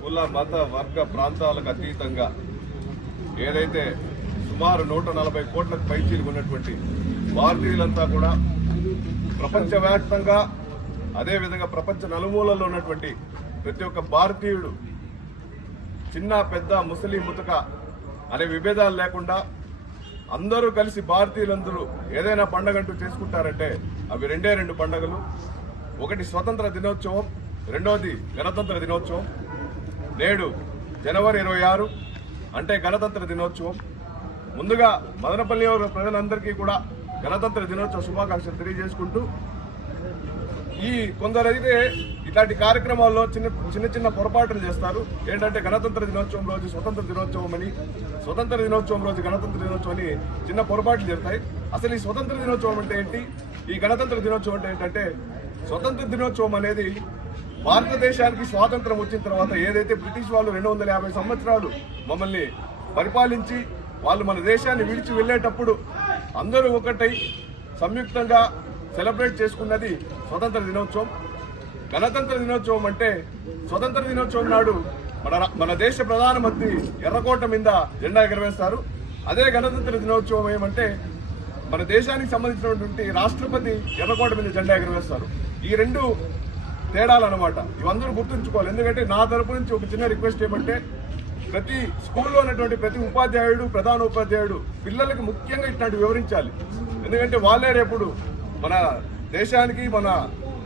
కుల మత వర్గ ప్రాంతాలకు అతీతంగా ఏదైతే సుమారు నూట నలభై కోట్లకు పైచీలు ఉన్నటువంటి భారతీయులంతా కూడా ప్రపంచవ్యాప్తంగా అదేవిధంగా ప్రపంచ నలుమూలల్లో ఉన్నటువంటి ప్రతి ఒక్క భారతీయుడు చిన్న పెద్ద ముసలి ముతక అనే విభేదాలు లేకుండా అందరూ కలిసి భారతీయులందరూ ఏదైనా పండగ అంటూ చేసుకుంటారంటే అవి రెండే రెండు పండగలు. ఒకటి స్వతంత్ర దినోత్సవం రెండవది గణతంత్ర దినోత్సవం నేడు జనవరి ఇరవై ఆరు అంటే గణతంత్ర దినోత్సవం. ముందుగా మదనపల్లి ప్రజలందరికీ కూడా గణతంత్ర దినోత్సవ శుభాకాంక్షలు తెలియజేసుకుంటూ ఈ కొందరైతే ఇట్లాంటి కార్యక్రమాల్లో చిన్న చిన్న చిన్న పొరపాట్లు చేస్తారు. ఏంటంటే గణతంత్ర దినోత్సవం రోజు స్వతంత్ర దినోత్సవం అని స్వతంత్ర దినోత్సవం రోజు గణతంత్ర దినోత్సవం అని చిన్న పొరపాట్లు జరుగుతాయి అసలు ఈ స్వతంత్ర దినోత్సవం అంటే ఏంటి? ఈ గణతంత్ర దినోత్సవం అంటే ఏంటంటే స్వతంత్ర దినోత్సవం అనేది భారతదేశానికి స్వాతంత్రం వచ్చిన తర్వాత ఏదైతే బ్రిటిష్ వాళ్ళు రెండు వందల యాభై సంవత్సరాలు మమ్మల్ని పరిపాలించి వాళ్ళు మన దేశాన్ని విడిచి వెళ్ళేటప్పుడు అందరూ ఒకటై సంయుక్తంగా సెలబ్రేట్ చేసుకున్నది స్వతంత్ర దినోత్సవం. గణతంత్ర దినోత్సవం అంటే స్వతంత్ర దినోత్సవం నాడు మన రా- మన దేశ ప్రధానమంత్రి ఎర్రకోట మీద జెండా ఎగరవేస్తారు. అదే గణతంత్ర దినోత్సవం ఏమంటే మన దేశానికి సంబంధించినటువంటి రాష్ట్రపతి ఎర్రకోట మీద జెండా ఎగరవేస్తారు. ఈ రెండు తేడాలు అనమాట ఇవందరూ గుర్తుంచుకోవాలి. ఎందుకంటే నా తరపు నుంచి ఒక చిన్న రిక్వెస్ట్ ఏమంటే ప్రతి స్కూల్లో ఉన్నటువంటి ప్రతి ఉపాధ్యాయుడు ప్రధాన ఉపాధ్యాయుడు పిల్లలకి ముఖ్యంగా ఇట్లాంటి వివరించాలి. ఎందుకంటే వాళ్ళే రేపుడు మన దేశానికి మన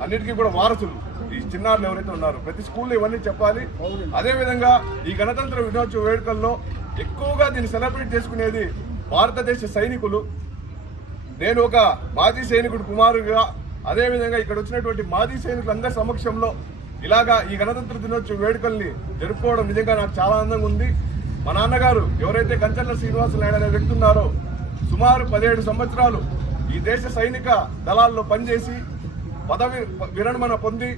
అన్నిటికీ కూడా వారసులు. ఈ చిన్నారులు ఎవరైతే ఉన్నారో ప్రతి స్కూల్లో ఇవన్నీ చెప్పాలి. అదేవిధంగా ఈ గణతంత్ర దినోత్సవ వేడుకల్లో ఎక్కువగా దీన్ని సెలబ్రేట్ చేసుకునేది భారతదేశ సైనికులు. నేను ఒక మాజీ సైనికుడు కుమారుగా అదేవిధంగా ఇక్కడ వచ్చినటువంటి మాజీ సైనికులందరి సమక్షంలో ఇలాగా ఈ గణతంత్ర దినోత్సవ వేడుకల్ని జరుపుకోవడం నిజంగా నాకు చాలా ఆనందంగా ఉంది. మా నాన్నగారు ఎవరైతే కంచర్ల శ్రీనివాస నాయుడు అనే వ్యక్తి ఉన్నారో సుమారు పదిహేడు సంవత్సరాలు ఈ దేశ సైనిక దళాల్లో పనిచేసి పదవి విరమణ పొంది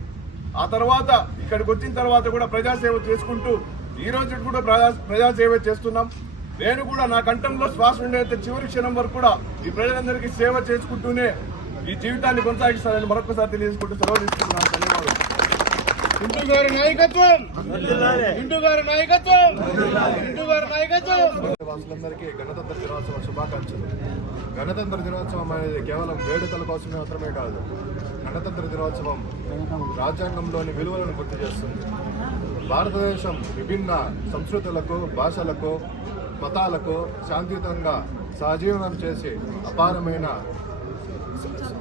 ఆ తర్వాత ఇక్కడికి వచ్చిన తర్వాత కూడా ప్రజాసేవ చేసుకుంటూ ఈ రోజు కూడా ప్రజా ప్రజాసేవ చేస్తున్నాం. నేను కూడా నా కంఠంలో శ్వాస ఉండేంత చివరి క్షణం వరకు కూడా ఈ ప్రజలందరికీ సేవ చేసుకుంటూనే ఈ జీవితాన్ని కొనసాగిస్తానని మరొకసారి తెలియజేసుకుంటూ సెలవు తీసుకుంటున్నాను. ధన్యవాదాలు. హిందూ గారి నాయకత్వం! హిందూ గారి నాయకత్వం! హిందూ గారి నాయకత్వం! వాసులందరికీ గణతంత్ర దినోత్సవ శుభాకాంక్షలు. గణతంత్ర దినోత్సవం అనేది కేవలం వేడుకల కోసమే మాత్రమే కాదు గణతంత్ర దినోత్సవం రాజ్యాంగంలోని విలువలను గుర్తు చేస్తుంది. భారతదేశం విభిన్న సంస్కృతులకు భాషలకు మతాలకు శాంతియుతంగా సహజీవనం చేసి అపారమైన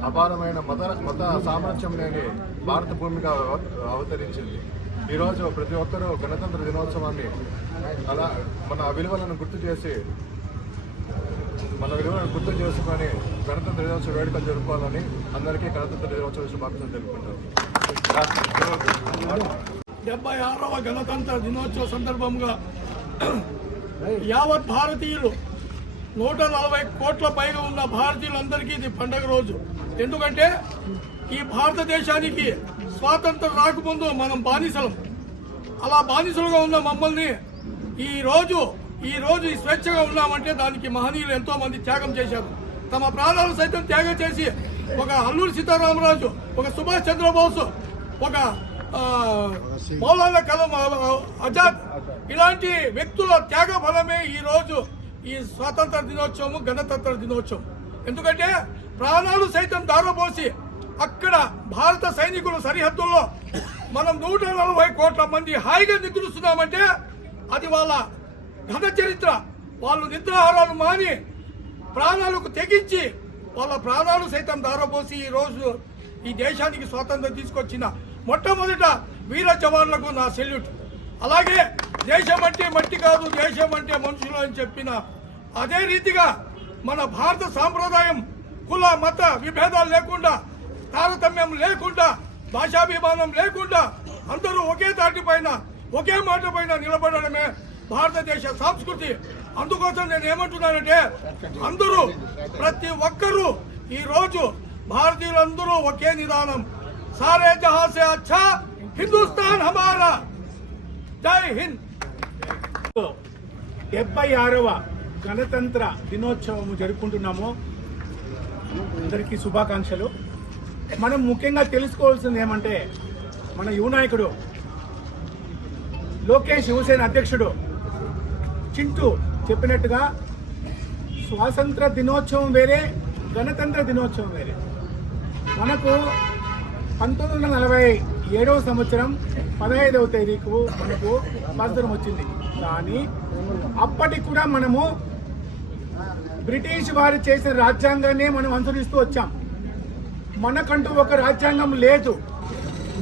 అపారమైన మత మత సామర్థ్యం లేని భారత భూమిగా అవతరించింది. ఈరోజు ప్రతి ఒక్కరూ గణతంత్ర దినోత్సవాన్ని అలా మన విలువలను గుర్తు చేసి మన విలువలను గుర్తు చేసుకొని గణతంత్ర దినోత్సవ వేడుకలు జరుపుకోవాలని అందరికీ గణతంత్ర దినోత్సవ శుభాకాంక్షలు తెలుపుకుంటారు డెబ్బై ఆరవ గణతంత్ర దినోత్సవ సందర్భంగా యావత్ భారతీయులు నూట నలభై కోట్ల పైగా ఉన్న భారతీయులందరికీ ఇది పండగ రోజు. ఎందుకంటే ఈ భారతదేశానికి స్వాతంత్రం రాకముందు మనం బానిసలం. అలా బానిసలుగా ఉన్న మమ్మల్ని ఈరోజు ఈరోజు ఈ స్వేచ్ఛగా ఉన్నామంటే దానికి మహనీయులు ఎంతో మంది త్యాగం చేశారు. తమ ప్రాణాలు సైతం త్యాగం చేసి ఒక అల్లూరి సీతారామరాజు ఒక సుభాష్ చంద్రబోస్ ఒక ఆ, మౌలానా కలం ఆజాద్ ఇలాంటి వ్యక్తుల త్యాగ ఫలమే ఈ ఈ స్వాతంత్ర దినోత్సవం గణతంత్ర దినోత్సవం. ఎందుకంటే ప్రాణాలు సైతం దారపోసి అక్కడ భారత సైనికుల సరిహద్దుల్లో మనం నూట నలభై కోట్ల మంది హాయిగా నిద్రిస్తున్నామంటే అది వాళ్ళ ఘన చరిత్ర. వాళ్ళు నిద్రాహారాలు మాని ప్రాణాలకు తెగించి వాళ్ళ ప్రాణాలు సైతం దారపోసి ఈ రోజు ఈ దేశానికి స్వాతంత్రం తీసుకొచ్చిన మొట్టమొదట వీర జవాన్లకు నా సెల్యూట్. అలాగే దేశం అంటే మట్టి కాదు దేశం అంటే మనుషులు అని చెప్పిన అదే రీతిగా మన భారత సాంప్రదాయం కుల మత విభేదాలు లేకుండా తారతమ్యం లేకుండా భాషాభిమానం లేకుండా అందరూ ఒకే తాటి పైన ఒకే మాట పైన నిలబడడమే భారతదేశ సంస్కృతి. అందుకోసం నేను ఏమంటున్నానంటే అందరూ ప్రతి ఒక్కరూ ఈ రోజు భారతీయులందరూ ఒకే నిదానం. సారే జహాసే అచ్చా హిందుస్థాన్ హమారా. జై హింద్. డెబ్బై ఆరవ గణతంత్ర దినోత్సవము జరుపుకుంటున్నాము. అందరికీ శుభాకాంక్షలు. మనం ముఖ్యంగా తెలుసుకోవాల్సింది ఏమంటే మన యువ నాయకుడు లోకేష్ శివసేన అధ్యక్షుడు చింటూ చెప్పినట్టుగా స్వాతంత్ర దినోత్సవం వేరే గణతంత్ర దినోత్సవం వేరే. మనకు పంతొమ్మిది వందల నలభై ఏడవ సంవత్సరం పదహైదవ తేదీకు మనకు స్వాతంత్రం వచ్చింది. కానీ అప్పటికి కూడా మనము బ్రిటిష్ వారు చేసిన రాజ్యాంగాన్ని మనం అనుసరిస్తూ వచ్చాం. మనకంటూ ఒక రాజ్యాంగం లేదు.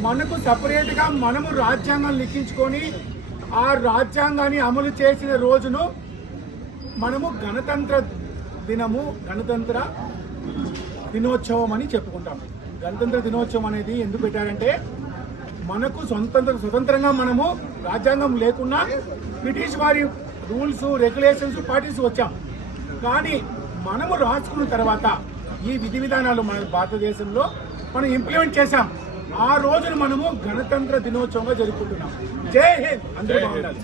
మనకు సపరేట్గా మనము రాజ్యాంగం లిఖించుకొని ఆ రాజ్యాంగాన్ని అమలు చేసిన రోజును మనము గణతంత్ర దినము గణతంత్ర దినోత్సవం అని చెప్పుకుంటాం. గణతంత్ర దినోత్సవం అనేది ఎందుకు పెట్టారంటే మనకు స్వతంత్ర స్వతంత్రంగా మనము రాజ్యాంగం లేకున్నా బ్రిటిష్ వారి రూల్స్ రెగ్యులేషన్స్ పాటిస్తూ వచ్చాం. కానీ మనము రాసుకున్న తర్వాత ఈ విధి విధానాలు మన భారతదేశంలో మనం ఇంప్లిమెంట్ చేశాం. ఆ రోజును మనము గణతంత్ర దినోత్సవంగా జరుపుకుంటున్నాం. జై హింద్. అందరూ బాగుండాలి.